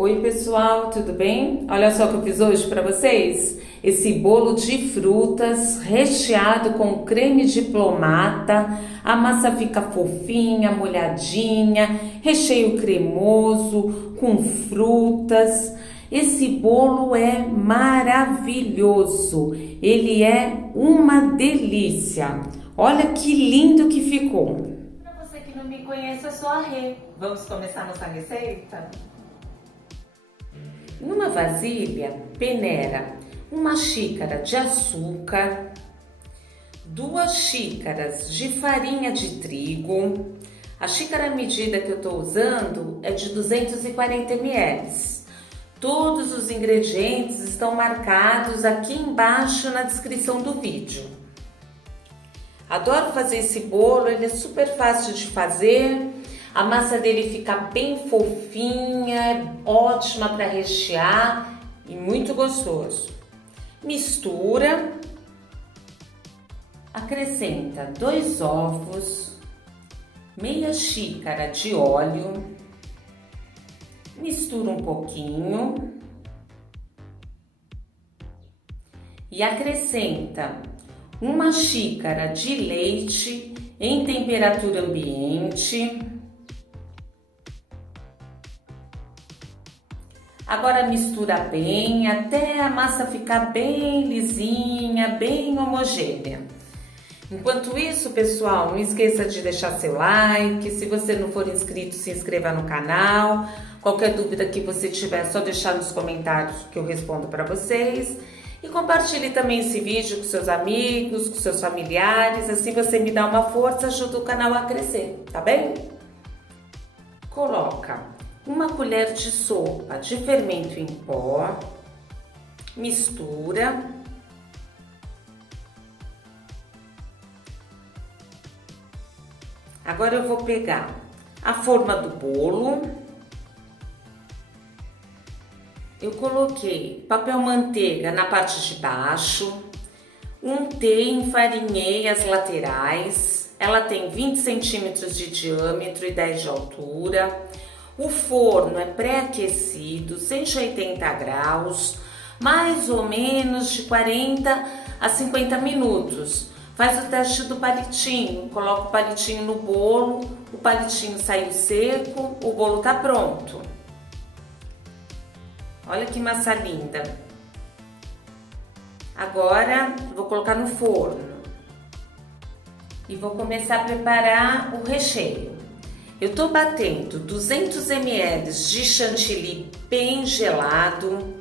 Oi pessoal, tudo bem? Olha só o que eu fiz hoje para vocês. Esse bolo de frutas recheado com creme de diplomata. A massa fica fofinha, molhadinha, recheio cremoso, com frutas. Esse bolo é maravilhoso. Ele é uma delícia. Olha que lindo que ficou. Para você que não me conhece, eu sou a Rê. Vamos começar nossa receita? Numa vasilha, peneira uma xícara de açúcar, 2 xícaras de farinha de trigo. A xícara medida que eu estou usando é de 240 ml. Todos os ingredientes estão marcados aqui embaixo na descrição do vídeo. Adoro fazer esse bolo, ele é super fácil de fazer. A massa dele fica bem fofinha, é ótima para rechear e muito gostoso. Mistura, acrescenta 2 ovos, meia xícara de óleo, mistura um pouquinho e acrescenta 1 xícara de leite em temperatura ambiente. Agora mistura bem até a massa ficar bem lisinha, bem homogênea. Enquanto isso, pessoal, não esqueça de deixar seu like. Se você não for inscrito, se inscreva no canal. Qualquer dúvida que você tiver, é só deixar nos comentários que eu respondo para vocês. E compartilhe também esse vídeo com seus amigos, com seus familiares. Assim você me dá uma força, ajuda o canal a crescer, tá bem? Coloca 1 colher de sopa de fermento em pó, mistura, agora eu vou pegar a forma do bolo, eu coloquei papel manteiga na parte de baixo, untei, enfarinhei as laterais, ela tem 20 centímetros de diâmetro e 10 de altura. O forno é pré-aquecido, 180 graus, mais ou menos de 40 a 50 minutos. Faz o teste do palitinho, coloca o palitinho no bolo, o palitinho saiu seco, o bolo tá pronto. Olha que massa linda. Agora vou colocar no forno e vou começar a preparar o recheio. Eu tô batendo 200 ml de chantilly bem gelado.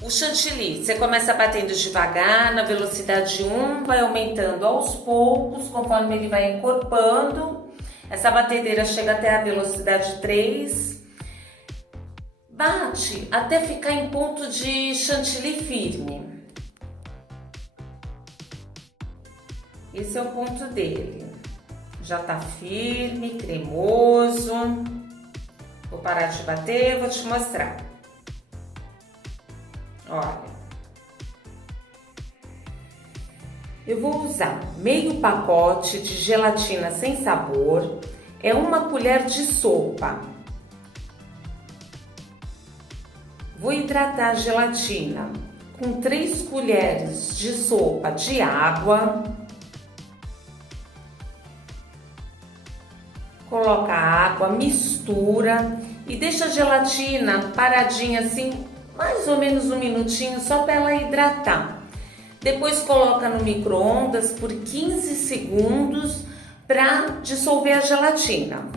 O chantilly, você começa batendo devagar, na velocidade 1, vai aumentando aos poucos, conforme ele vai encorpando. Essa batedeira chega até a velocidade 3. Bate até ficar em ponto de chantilly firme. Esse é o ponto dele. Já tá firme, cremoso. Vou parar de bater, vou te mostrar. Olha. Eu vou usar meio pacote de gelatina sem sabor. É 1 colher de sopa. Vou hidratar a gelatina com 3 colheres de sopa de água. Coloca a água, mistura e deixa a gelatina paradinha assim, mais ou menos 1 minutinho, só para ela hidratar. Depois coloca no micro-ondas por 15 segundos para dissolver a gelatina.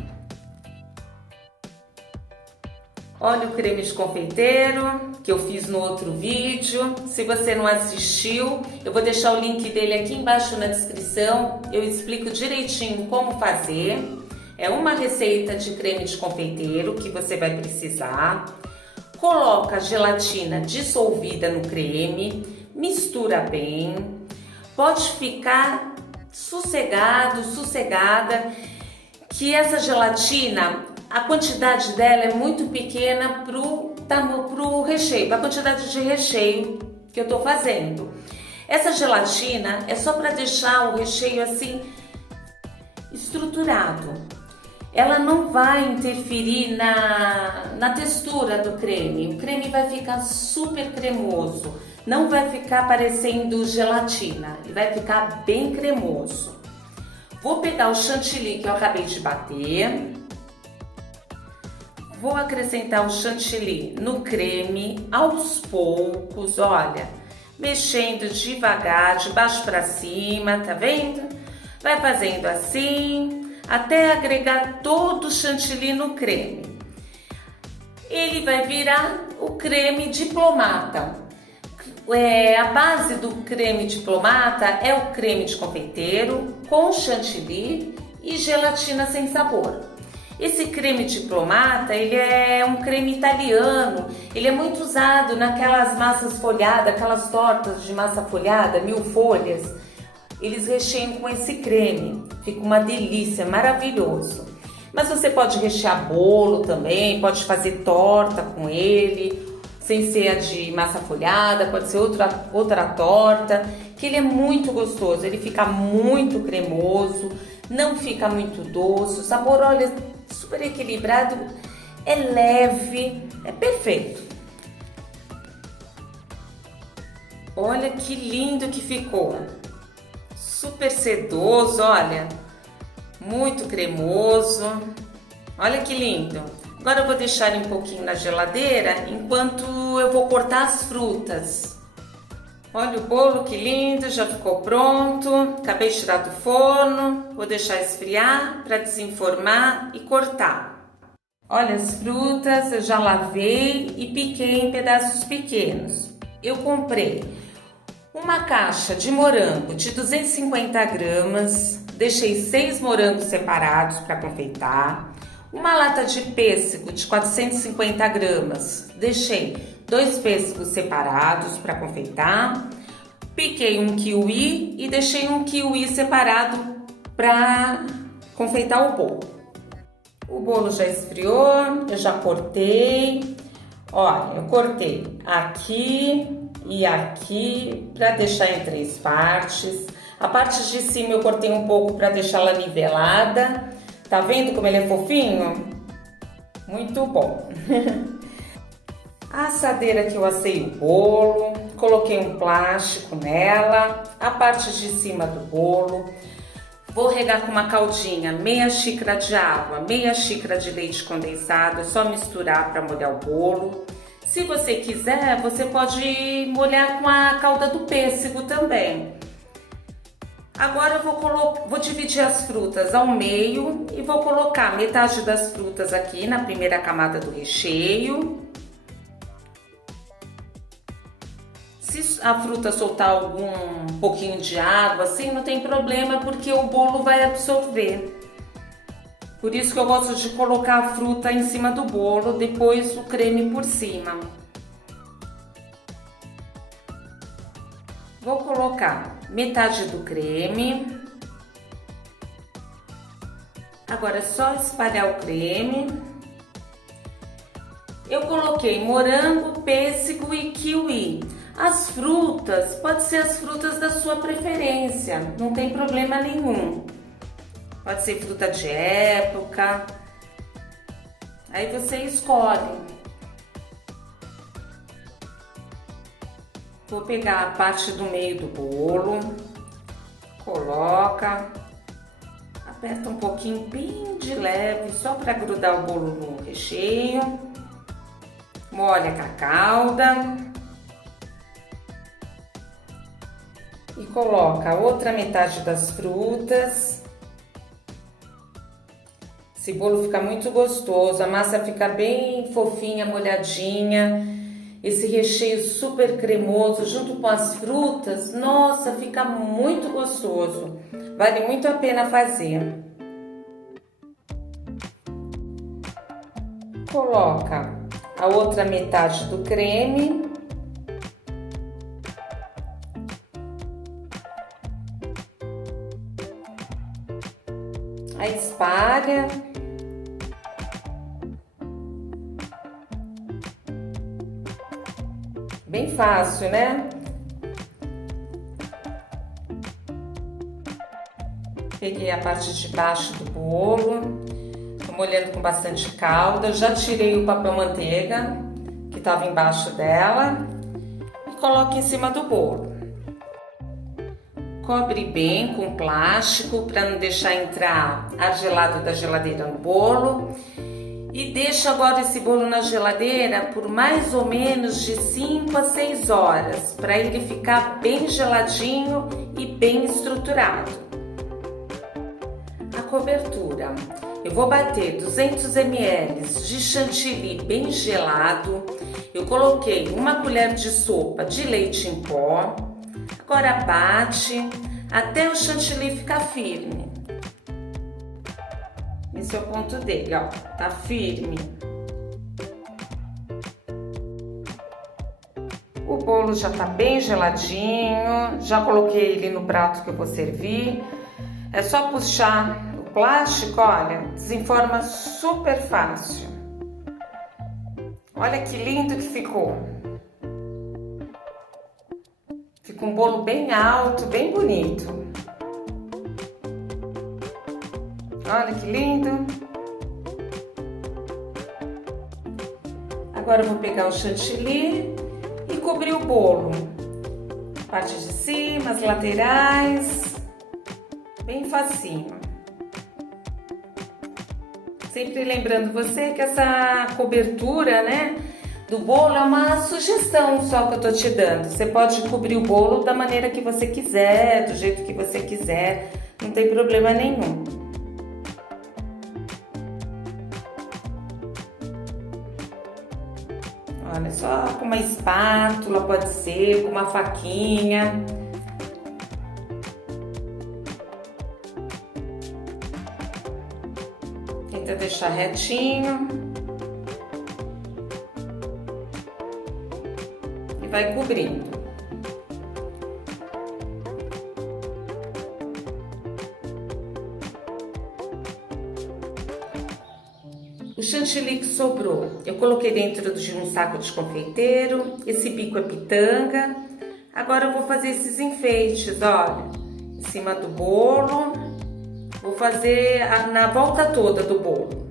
Olha o creme de confeiteiro que eu fiz no outro vídeo. Se você não assistiu, eu vou deixar o link dele aqui embaixo na descrição. Eu explico direitinho como fazer. É uma receita de creme de confeiteiro que você vai precisar. Coloca a gelatina dissolvida no creme, mistura bem. Pode ficar sossegado, sossegada, que essa gelatina, a quantidade dela é muito pequena pro recheio, para a quantidade de recheio que eu tô fazendo. Essa gelatina é só para deixar o recheio assim estruturado. ela não vai interferir na na textura do creme. O creme vai ficar super cremoso, não vai ficar parecendo gelatina, ele vai ficar bem cremoso. Vou pegar o chantilly que eu acabei de bater. Vou acrescentar o chantilly no creme aos poucos, olha, mexendo devagar, de baixo para cima, tá vendo? Vai fazendo assim, até agregar todo o chantilly no creme. Ele vai virar o creme diplomata. A base do creme diplomata é o creme de confeiteiro com chantilly e gelatina sem sabor. Esse creme diplomata, ele é um creme italiano, ele é muito usado naquelas massas folhadas, aquelas tortas de massa folhada, 1000 folhas. Eles recheiam com esse creme, fica uma delícia, maravilhoso. Mas você pode rechear bolo também, pode fazer torta com ele, sem ser a de massa folhada, pode ser outra torta, que ele é muito gostoso, ele fica muito cremoso, não fica muito doce, o sabor, olha, super equilibrado, é leve, é perfeito. Olha que lindo que ficou, super sedoso, olha, muito cremoso, olha que lindo. Agora eu vou deixar ele um pouquinho na geladeira enquanto eu vou cortar as frutas. Olha o bolo que lindo, já ficou pronto. Acabei de tirar do forno, vou deixar esfriar para desenformar e cortar. Olha as frutas, eu já lavei e piquei em pedaços pequenos. Eu comprei uma caixa de morango de 250 gramas, deixei 6 morangos separados para confeitar. Uma lata de pêssego de 450 gramas, deixei 2 pêssegos separados para confeitar. Piquei um kiwi e deixei um kiwi separado para confeitar o bolo. O bolo já esfriou, eu já cortei. Olha, eu cortei aqui e aqui para deixar em 3 partes. A parte de cima eu cortei um pouco para deixá-la nivelada. Tá vendo como ele é fofinho? Muito bom. A assadeira que eu assei o bolo, coloquei um plástico nela, a parte de cima do bolo. Vou regar com uma caldinha, meia xícara de água, meia xícara de leite condensado, é só misturar para molhar o bolo. Se você quiser, você pode molhar com a calda do pêssego também. Agora eu vou dividir as frutas ao meio e vou colocar metade das frutas aqui na primeira camada do recheio. Se a fruta soltar algum pouquinho de água, assim, não tem problema, porque o bolo vai absorver. Por isso que eu gosto de colocar a fruta em cima do bolo, depois o creme por cima. Vou colocar metade do creme. Agora é só espalhar o creme. Eu coloquei morango, pêssego e kiwi. As frutas, pode ser as frutas da sua preferência, não tem problema nenhum. Pode ser fruta de época. Aí você escolhe. Vou pegar a parte do meio do bolo, coloca, aperta um pouquinho bem de leve, só para grudar o bolo no recheio, molha com a calda e coloca a outra metade das frutas. Esse bolo fica muito gostoso, a massa fica bem fofinha, molhadinha. Esse recheio super cremoso junto com as frutas, nossa, fica muito gostoso. Vale muito a pena fazer. Coloca a outra metade do creme. Aí espalha. Bem fácil, né? Peguei a parte de baixo do bolo, Tô molhando com bastante calda. Já tirei o papel manteiga que estava embaixo dela e coloco em cima do bolo. Cobre bem com plástico para não deixar entrar ar gelado da geladeira no bolo. E deixa agora esse bolo na geladeira por mais ou menos de 5 a 6 horas, para ele ficar bem geladinho e bem estruturado. A cobertura. Eu vou bater 200 ml de chantilly bem gelado. Eu coloquei uma colher de sopa de leite em pó. Agora bate até o chantilly ficar firme. Esse é o ponto dele, ó, tá firme. O bolo já tá bem geladinho, já coloquei ele no prato que eu vou servir. É só puxar o plástico, olha, desenforma super fácil. Olha que lindo que ficou. Fica um bolo bem alto, bem bonito. Olha que lindo! Agora eu vou pegar o chantilly e cobrir o bolo. Parte de cima, as laterais, bem facinho. Sempre lembrando você que essa cobertura, né, do bolo é uma sugestão só que eu tô te dando. Você pode cobrir o bolo da maneira que você quiser, do jeito que você quiser, não tem problema nenhum. Olha, só com uma espátula, pode ser, com uma faquinha. Tenta deixar retinho. E vai cobrindo. O chantilly que sobrou, eu coloquei dentro de um saco de confeiteiro. Esse bico é pitanga. Agora eu vou fazer esses enfeites, olha, em cima do bolo. Vou fazer na volta toda do bolo.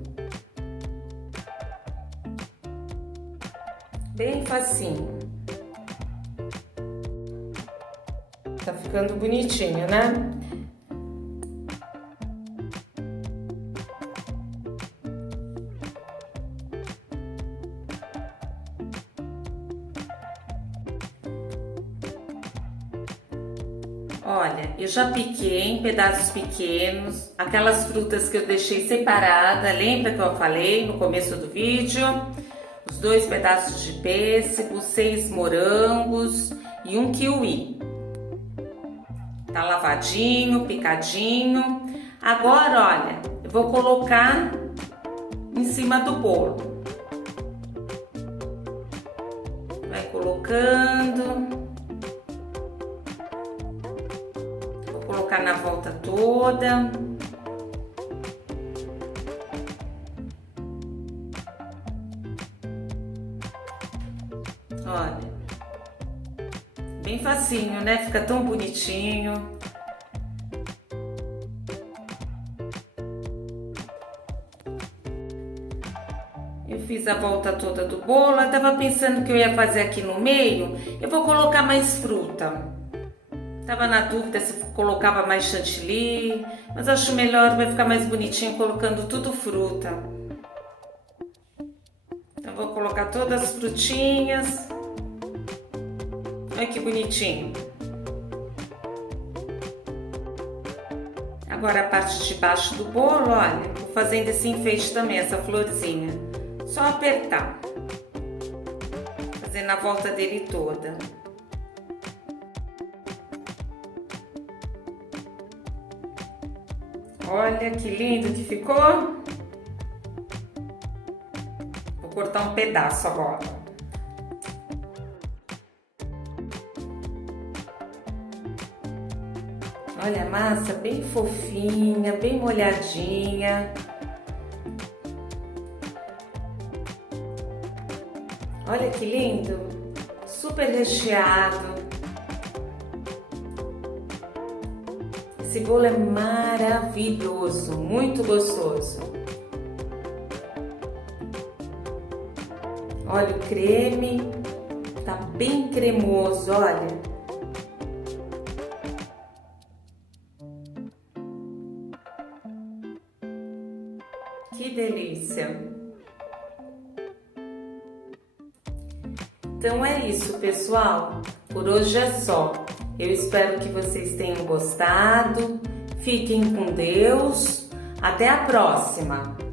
Bem facinho. Tá ficando bonitinho, né? Olha, eu já piquei em pedaços pequenos, aquelas frutas que eu deixei separada, lembra que eu falei no começo do vídeo? Os 2 pedaços de pêssego, 6 morangos e 1 kiwi. Tá lavadinho, picadinho. Agora, olha, eu vou colocar em cima do bolo. Vai colocando. Colocar na volta toda. Olha, bem facinho, né? Fica tão bonitinho. Eu fiz a volta toda do bolo. Eu tava pensando que eu ia fazer aqui no meio. Eu vou colocar mais fruta. Tava na dúvida se colocava mais chantilly, mas acho melhor, vai ficar mais bonitinho colocando tudo fruta. Então vou colocar todas as frutinhas. Olha que bonitinho. Agora a parte de baixo do bolo, olha, vou fazendo esse enfeite também, essa florzinha. Só apertar. Fazendo a volta dele toda. Olha que lindo que ficou. Vou cortar um pedaço agora. Olha a massa bem fofinha, bem molhadinha. Olha que lindo, super recheado. Esse bolo é maravilhoso, muito gostoso. Olha o creme, tá bem cremoso, olha. Que delícia! Então é isso, pessoal. Por hoje é só. Eu espero que vocês tenham gostado. Fiquem com Deus. Até a próxima!